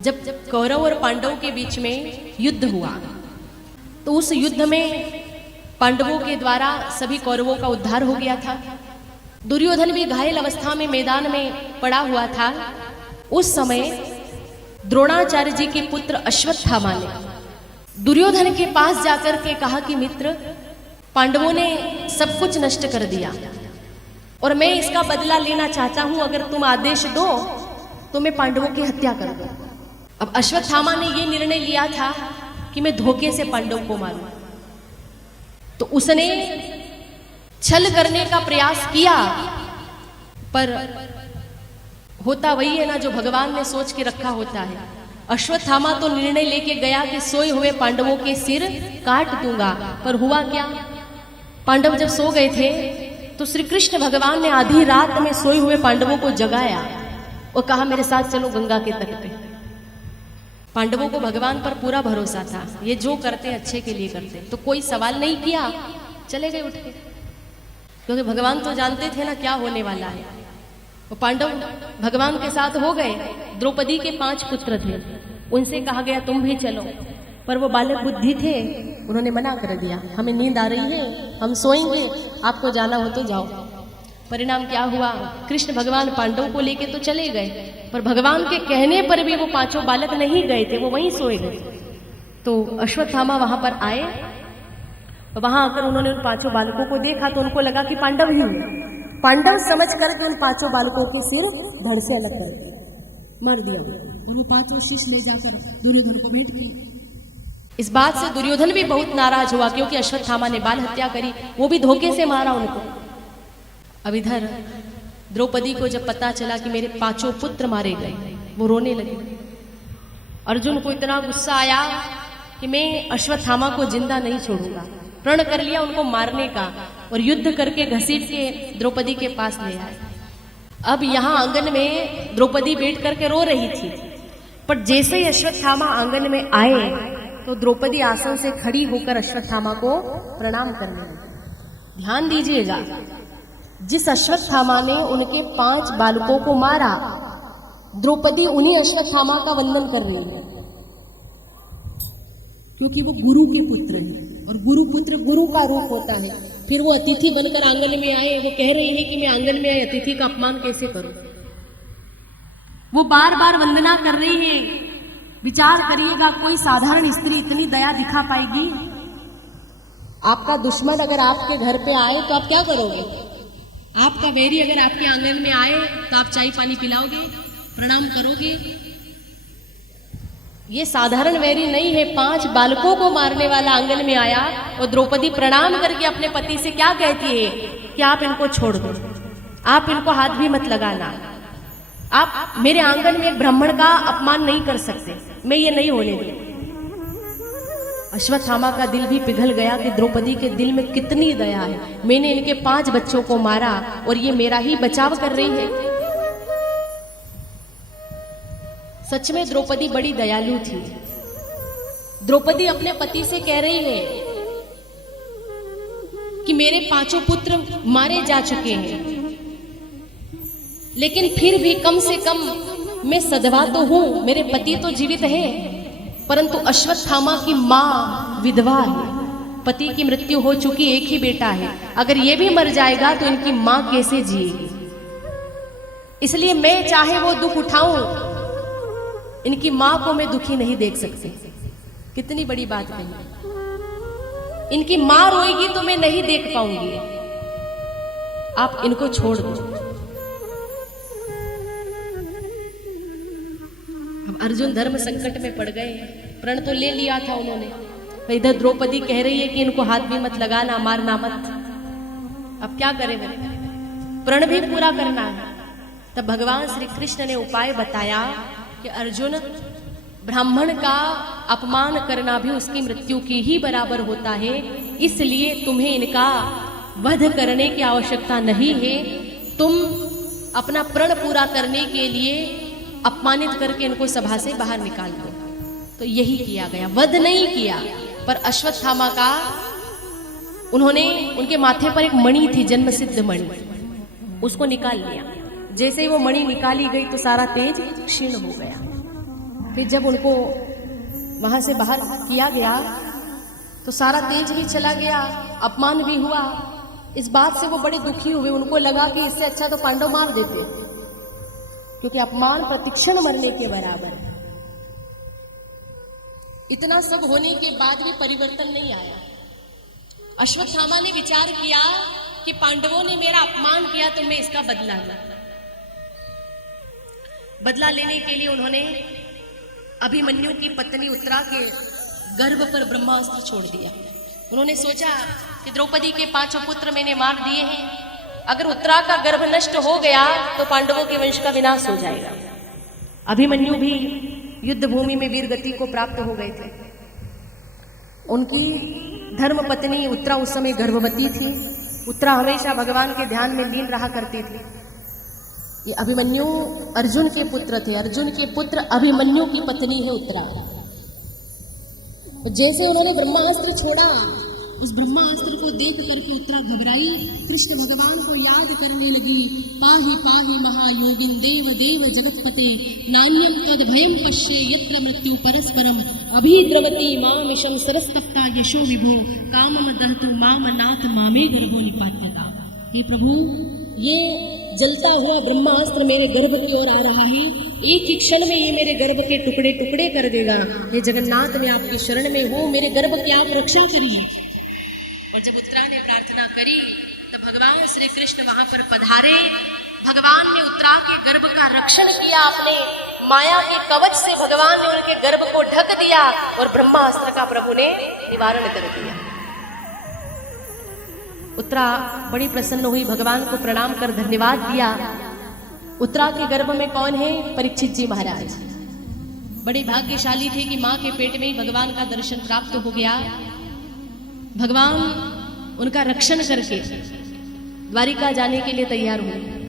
जब कौरव और पांडवों के बीच में युद्ध हुआ तो उस युद्ध में पांडवों के द्वारा सभी कौरवों का उद्धार हो गया था। दुर्योधन भी घायल अवस्था में मैदान में पड़ा हुआ था। उस समय द्रोणाचार्य जी के पुत्र अश्वत्थामा ने दुर्योधन के पास जाकर के कहा कि मित्र, पांडवों ने सब कुछ नष्ट कर दिया और मैं इसका बदला लेना चाहता हूं। अगर तुम आदेश दो तो मैं पांडवों की हत्या कर दूं। अब अश्वत्थामा ने यह निर्णय लिया था कि मैं धोखे से पांडव को मारूं। तो उसने छल करने का प्रयास किया, पर होता वही है ना जो भगवान ने सोच के रखा होता है। अश्वत्थामा तो निर्णय लेके गया कि सोए हुए पांडवों के सिर काट दूंगा, पर हुआ क्या? पांडव जब सो गए थे तो श्री कृष्ण भगवान ने आधी रात में सोए हुए पांडवों को जगाया और कहा मेरे साथ चलो गंगा के तट पे। पांडवों को भगवान पर पूरा भरोसा था, ये जो करते अच्छे के लिए करते, तो कोई सवाल नहीं किया, चले गए उठ के, क्योंकि भगवान तो जानते थे ना क्या होने वाला है। वो पांडव भगवान के साथ हो गए। द्रौपदी के 5 पुत्र थे, उनसे कहा गया तुम भी चलो, पर वो बालक बुद्धि थे, उन्होंने मना कर दिया, हमें नींद आ रही है, हम सोएंगे, आपको जाना हो तो जाओ। परिणाम क्या हुआ? कृष्ण भगवान पांडवों को लेके तो चले गए, पर भगवान के कहने पर भी वो 5 बालक नहीं गए थे, वो वहीं सोए गए। तो अश्वत्थामा वहां पर आए, वहां आकर उन्होंने उन 5 बालकों को देखा तो उनको लगा कि पांडव ही हैं। पांडव समझ करके उन 5 बालकों के सिर धड़ से अलग कर दिए, मार दिया, और वो 5 शिष्य ले जाकर दुर्योधन को भेंट किए। इस बात से दुर्योधन भी बहुत नाराज हुआ, क्योंकि अश्वत्थामा ने बाल हत्या करी, वो भी धोखे से मारा उनको। अब इधर द्रौपदी को जब पता चला कि मेरे 5 पुत्र मारे गए, वो रोने लगी। अर्जुन को इतना गुस्सा आया कि मैं अश्वत्थामा को जिंदा नहीं छोड़ूंगा। प्रण कर लिया उनको मारने का और युद्ध करके घसीट के द्रौपदी के पास ले आए। अब यहाँ आंगन में द्रौपदी बैठ करके रो रही थी, पर जैसे ही अश्वत्थामा आंगन में आए तो द्रौपदी आसन से खड़ी होकर अश्वत्थामा को प्रणाम करने लगी। ध्यान दीजिएगा, जिस अश्वत्थामा ने उनके 5 बालकों को मारा, द्रौपदी उन्हीं अश्वत्थामा का वंदन कर रही है, क्योंकि वो गुरु के पुत्र हैं और गुरु पुत्र गुरु का रूप होता है। फिर वो अतिथि बनकर आंगन में आए, वो कह रही है कि मैं आंगन में आए, अतिथि का अपमान कैसे करूं। वो बार बार वंदना कर रही है। विचार करिएगा, कोई साधारण स्त्री इतनी दया दिखा पाएगी? आपका दुश्मन अगर आपके घर पे आए तो आप क्या करोगे? आपका वैरी अगर आपके आंगन में आए तो आप चाय पानी पिलाओगे, प्रणाम करोगे? ये साधारण वैरी नहीं है। 5 बालकों को मारने वाला आंगन में आया और द्रौपदी प्रणाम करके अपने पति से क्या कहती है कि आप इनको छोड़ दो, आप इनको हाथ भी मत लगाना, आप मेरे आंगन में एक ब्राह्मण का अपमान नहीं कर सकते, मैं ये नहीं होने दूं। अश्वत्थामा का दिल भी पिघल गया कि द्रौपदी के दिल में कितनी दया है। मैंने इनके 5 बच्चों को मारा और ये मेरा ही बचाव कर रही है। सच में द्रौपदी बड़ी दयालु थी। द्रौपदी अपने पति से कह रही है कि मेरे 5 पुत्र मारे जा चुके हैं, लेकिन फिर भी कम से कम मैं सधवा तो हूं, मेरे पति तो जीवित है, परंतु अश्वत्थामा की मां विधवा है, पति की मृत्यु हो चुकी, एक ही बेटा है, अगर ये भी मर जाएगा तो इनकी मां कैसे जिएगी? इसलिए मैं चाहे वो दुख उठाऊं, इनकी मां को मैं दुखी नहीं देख सकती। कितनी बड़ी बात कही। इनकी मां रोएगी तो मैं नहीं देख पाऊंगी, आप इनको छोड़ दो। अब अर्जुन धर्म संकट में पड़ गए। प्रण तो ले लिया था उन्होंने, इधर द्रौपदी कह रही है कि इनको हाथ भी मत लगाना, मारना मत। अब क्या करें? प्रण भी पूरा करना है। तब भगवान श्री कृष्ण ने उपाय बताया कि अर्जुन, ब्राह्मण का अपमान करना भी उसकी मृत्यु की ही बराबर होता है, इसलिए तुम्हें इनका वध करने की आवश्यकता नहीं है। तुम अपना प्रण पूरा करने के लिए अपमानित करके इनको सभा से बाहर निकाल दो। तो यही किया गया, वध नहीं किया, पर अश्वत्थामा का उन्होंने, उनके माथे पर एक मणि थी, जन्मसिद्ध मणि, उसको निकाल लिया। जैसे ही वो मणि निकाली गई तो सारा तेज क्षीण हो गया। फिर जब उनको वहां से बाहर किया गया तो सारा तेज भी चला गया, अपमान भी हुआ। इस बात से वो बड़े दुखी हुए। उनको लगा कि इससे अच्छा तो पांडव मार देते, क्योंकि अपमान प्रतिक्षण मरने के बराबर है। इतना सब होने के बाद भी परिवर्तन नहीं आया। अश्वत्थामा ने विचार किया कि पांडवों ने मेरा अपमान किया तो मैं इसका बदला लूं। बदला लेने के लिए उन्होंने अभिमन्यु की पत्नी उत्तरा के गर्भ पर ब्रह्मास्त्र छोड़ दिया। उन्होंने सोचा कि द्रौपदी के 5 पुत्र मैंने मार दिए हैं, अगर उत्तरा का गर्भ नष्ट हो गया तो पांडवों के वंश का विनाश हो जाएगा। अभिमन्यु भी युद्ध भूमि में वीर गति को प्राप्त हो गए थे। उनकी धर्म पत्नी उत्तरा उस समय गर्भवती थी। उत्तरा हमेशा भगवान के ध्यान में लीन रहा करती थी। ये अभिमन्यु अर्जुन के पुत्र थे। अर्जुन के पुत्र अभिमन्यु की पत्नी है उत्तरा। जैसे उन्होंने ब्रह्मास्त्र छोड़ा, उस ब्रह्मास्त्र को देख करके उत्तरा घबराई, कृष्ण भगवान को याद करने लगी। पाहि पाहि महायोगिन देव देव जगतपते, नान्यम तद भयम पश्ये यत्र मृत्यु परस्परम, अभिद्रवती मामिशम सरस्तप्ता यशो विभो, कामम दहतु माम नाथ मामे गर्भो निपात्यता। हे प्रभु, ये जलता हुआ ब्रह्मास्त्र मेरे गर्भ की ओर आ रहा है। एक ही क्षण में ये मेरे गर्भ के टुकड़े टुकड़े कर देगा। हे जगन्नाथ, मैं आपकी शरण में हूँ, मेरे गर्भ की आप रक्षा करिए। और जब उत्तरा ने प्रार्थना करी तब भगवान श्री कृष्ण वहां पर पधारे। भगवान ने उत्तरा के गर्भ का रक्षण किया। अपने माया के कवच से भगवान ने उनके गर्भ को ढक दिया और ब्रह्मास्त्र का प्रभु ने निवारण कर दिया। उत्तरा बड़ी प्रसन्न हुई, भगवान को प्रणाम कर धन्यवाद दिया। उत्तरा के गर्भ में कौन है? परीक्षित जी महाराज। बड़े भाग्यशाली थे कि मां के पेट में ही भगवान का दर्शन प्राप्त हो गया। भगवान उनका रक्षण करके द्वारिका जाने के लिए तैयार हुए।